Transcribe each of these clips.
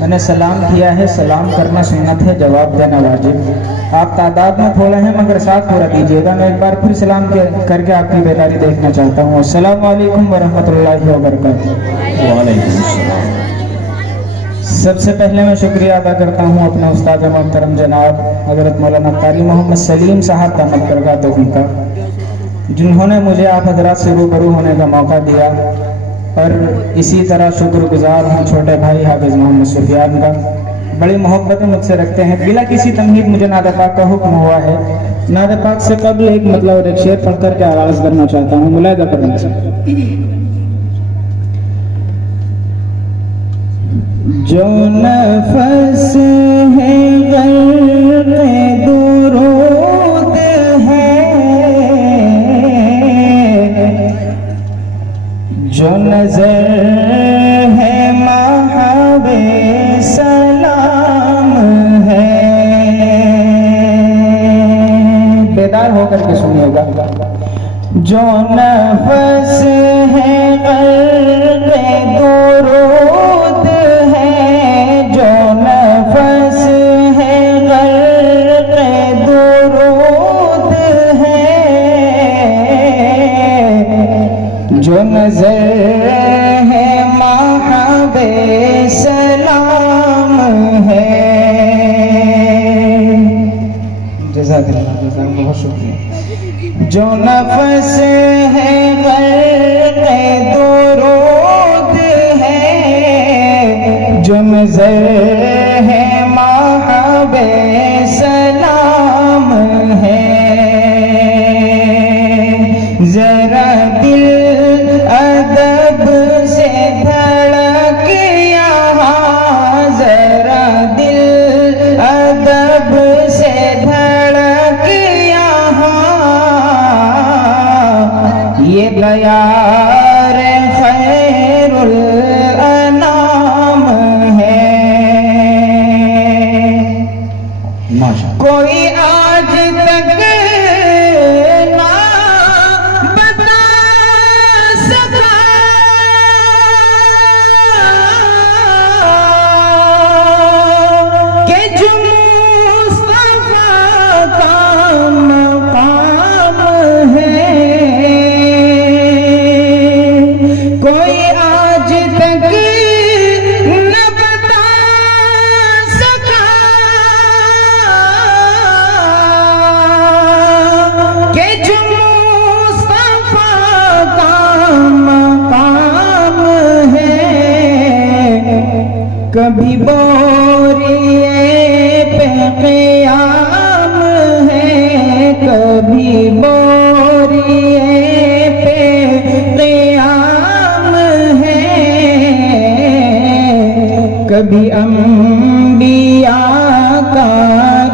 मैंने सलाम किया है, सलाम करना सुन्नत है, जवाब देना वाजिब। आप तादाद में थोड़े हैं मगर साथ पूरा दीजिएगा। मैं एक बार फिर सलाम करके आपकी बेदारी देखना चाहता हूँ। अस्सलामु अलैकुम वरहमतुल्लाहि वबरकातुहू। वालेकुम सलाम। सबसे पहले मैं शुक्रिया अदा करता हूँ अपने उस्ताद मोहतरम जनाब हज़रत मौलाना कारी मोहम्मद सलीम साहब दामद बरकातहू का, जिन्होंने मुझे आप हजरात से रूबरू होने का मौका दिया। और इसी तरह शुक्रगुजार हूँ छोटे भाई हाफिज मोहम्मद सुफियान का, बड़ी मोहब्बतें मुझसे रखते हैं। बिला किसी तमहीद मुझे नात पाक का हुक्म हुआ है। नात पाक से कबल एक मतलब एक शेर पढ़ करके आगाज करना चाहता हूँ, मुलाहिजा करना चाहिए। जो नफस है गर्क़े दुरूद है, जो नजर है महवे सलाम है। बेदार होकर के सुनिएगा। जो नफस है गर्क़े दुरूद है, जो नफस है गर्क़े दुरूद है, जो नजर है महवे सलाम है। जज़ाकल्लाह, बहुत शुक्रिया। जो नफस है गर्क़े दुरूद है, जो नज़र है महवे सलाम है। जरा दिल अदब से धड़क यहाँ, जरा दिल अदब से धड़क यहाँ, ये दयार खैरुल अनाम है। कोई आज तक ना बता सका कि जो मुस्तफा का मकाम है। कोई आज तक न बता सका कि जो मुस्तफा का मकाम है। कभी बोरिए पे क़याम है, कभी बोरिए पे क़याम है, कभी अंबिया का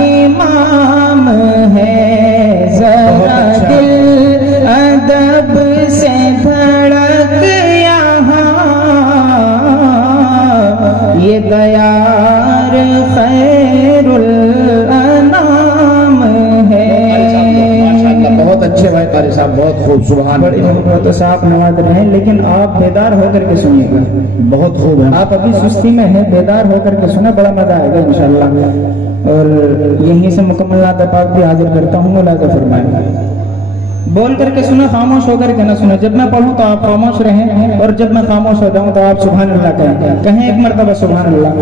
इमाम है। जरा दिल अदब से धड़क यहाँ, ये दयार खैरुल अनाम है। बहुत अच्छे भाई कारी साहब, बहुत खूब, सुभान अल्लाह। तो साफ नवाज रहे हैं, लेकिन आप बेदार होकर के सुनिएगा। बहुत खूब है। आप अभी सुस्ती में है, बेदार होकर के सुने, बड़ा मजा आएगा इंशाअल्लाह। और यहीं से मुकम्मल नात पाक भी हाजिर करता हूँ, मुलाहिजा फरमाएं। बोल करके सुने, खामोश होकर के ना सुने। जब मैं पढ़ूं तो आप खामोश रहें, और जब मैं खामोश हो जाऊं तो आप सुभान अल्लाह कहें एक मरतबा सुभान अल्लाह।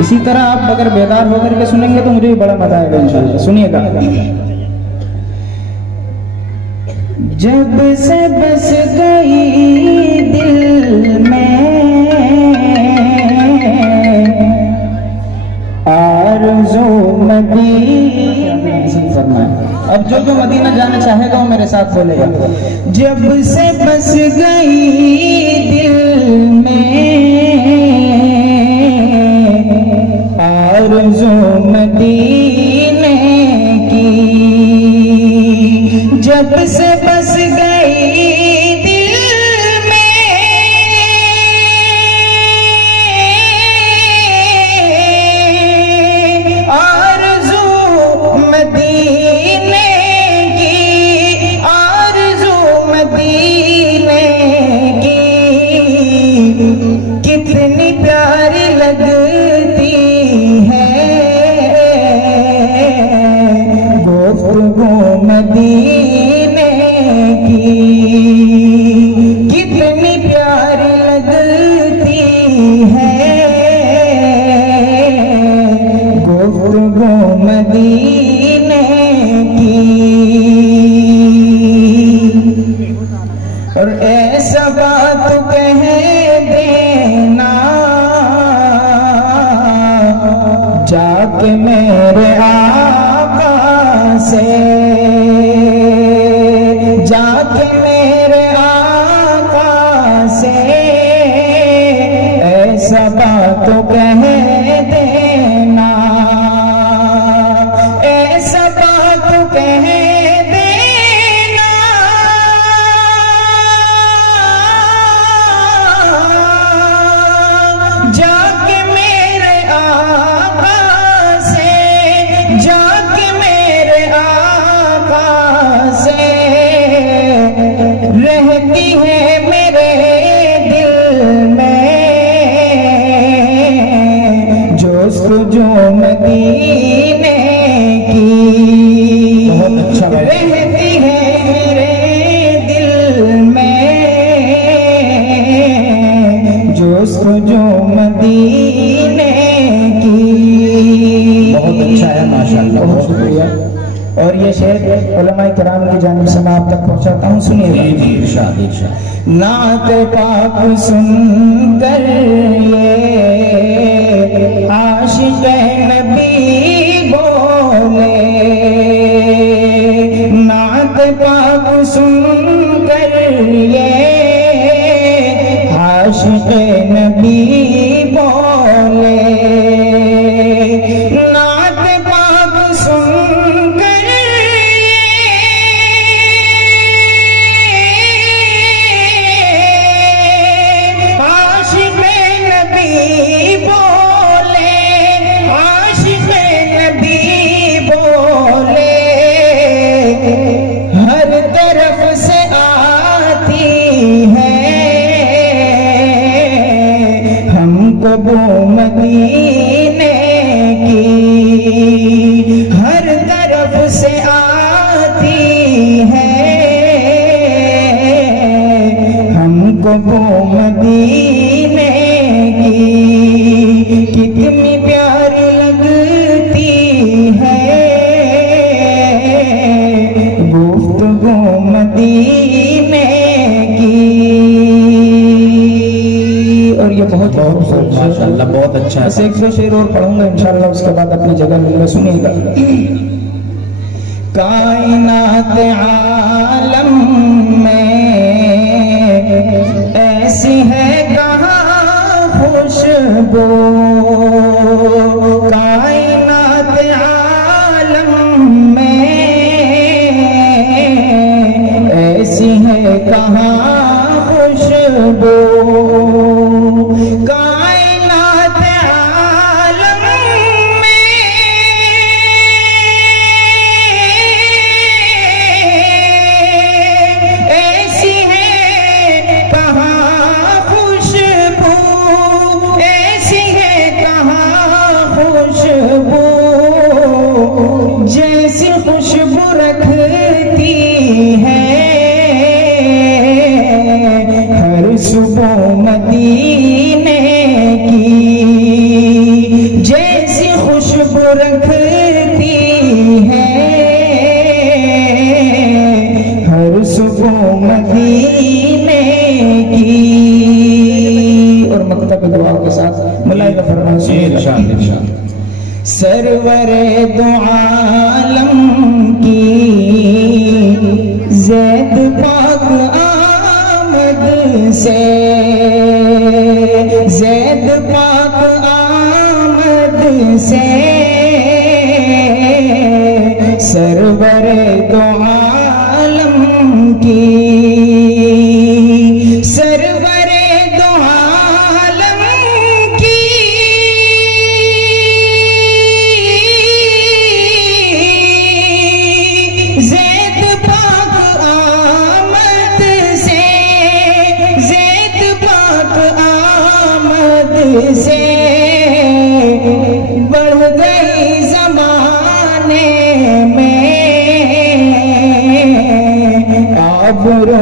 इसी तरह आप अगर बेदार होकर के सुनेंगे तो मुझे भी बड़ा मजा आएगा इंशाअल्लाह। सुनिएगा। जब से बस गई दिल में आरज़ू मदीना, अब जो मदीना जाना चाहेगा वो मेरे साथ बोलेगा। जब से बस गई दिल में आरज़ू मदीने की, जब से बस गई दिल में आरज़ू मदीने की, आरज़ू मदीने की, कितनी प्यारी लग जाके मेरे आका से, जाके मेरे आका से ऐसा बात कह देना, ऐसा बात कह देना, जाके मेरे आका से, जाके मेरे आका से रहती है मेरे दिल में जो मदीने की, बहुत अच्छा रहती है मेरे दिल में जो मदीने की। बहुत अच्छा है माशाअल्लाह, बहुत शुक्रिया। और ये शेर उलमाए किराम की जानिब से मैं आप तक पहुंचाता हूँ, सुनिएगा। इरशाद इरशाद। नात पाक सुनकर ये आशिक नबी बोले, नात पाक सुनकर ये आशिक नबी बोले, नात पाक सुनकर आशिक नबी बोले, आशिक नबी बोले, हर तरफ से आती है हमको वो मदीने की, हर तरफ से आती है हमको वो मदीने की। कितनी प्यारी लगती है गुफ्तगू मदीने की। और ये बहुत माशाअल्लाह बहुत अच्छा है। बस एक दो शेर और पढ़ूंगा इंशाअल्लाह, उसके बाद अपनी जगह मिलेगा। सुनिएगा। कायनात आलम में ऐसी है कहाँ खुशबू, कायनात आलम में ऐसी है कहाँ खुशबू, कायनात आलम में ऐसी है कहाँ खुशबू, ऐसी है कहाँ खुशबू, जैसी खुशबू रखती है हर सुबह मदीने की, जैसी खुशबू रखती है हर सुबह मदीने की। और मक्तब दुआ के साथ मलाइका फरमाइए। इरशाद इरशाद। सरवरे दो आलम की ज़ैद पाक आमद से, ज़ैद पाक आमद से सरवरे दो आलम की, सरवरे दो आलम की ज़ैद पाक आमद से, ज़ैद पाक आमद से बढ़ गई ज़माने में आबरू